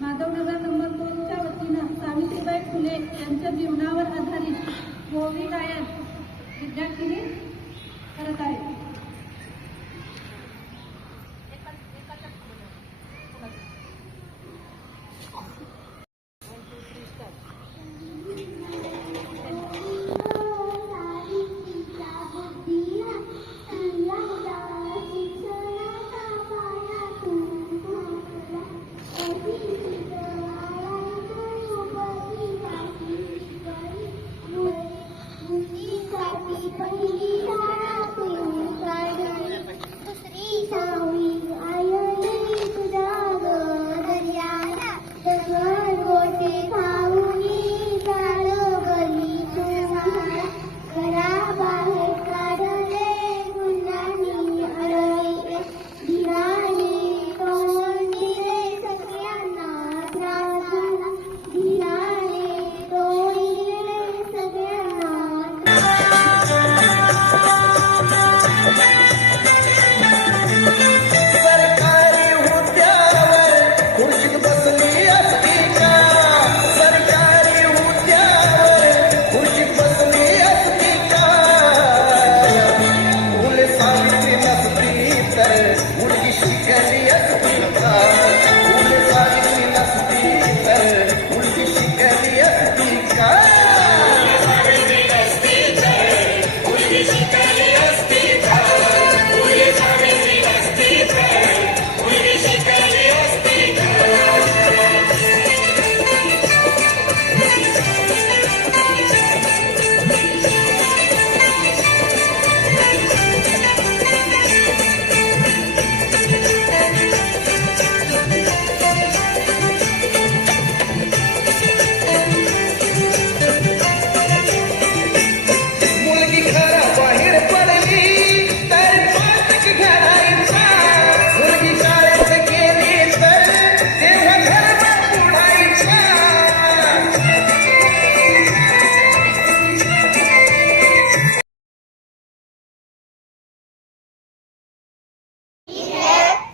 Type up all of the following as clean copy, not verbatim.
Madhavnagar number 2च्या वतीनं सावित्रीबाई फुले यांच्या जीवनावर आधारित गोवी गायन विद्यार्थिनी करत आहे.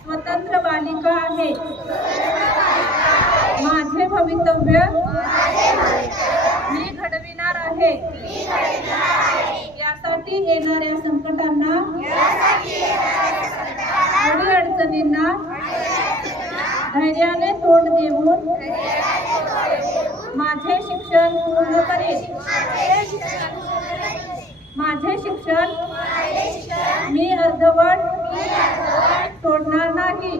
स्वतंत्र बालिका आहे. माझे भवितव्य मी घडविणार आहे. यासाठी येणाऱ्या संकटांना अडचणींना धैर्याने तोंड देऊन माझे शिक्षण पूर्ण करेन. माझे शिक्षण मी अर्धवट सोडणार नाही.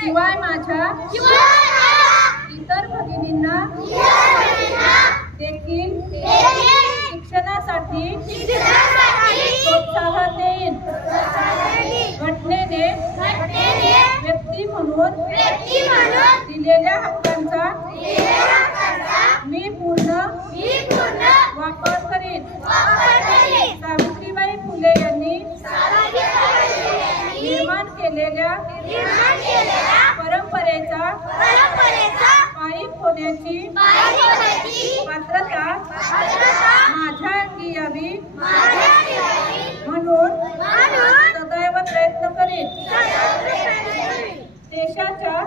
शिवाय माझ्या इतर भगिनींना देखील शिक्षणासाठी प्रोत्साहन देईन. घटनेने व्यक्ती म्हणून दिलेल्या हक्कांचा मी पूर्ण वापर करेन. सावित्रीबाई फुले यांनी निर्माण केलेल्या परंपरेचा पायी होण्याची पात्रता माझ्या अंगी यावी म्हणून सदैव प्रयत्न करेन. देशाच्या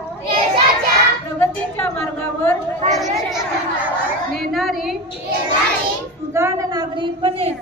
प्रगतीच्या मार्गावर नेणारी सुजाण नागरिक बनेन.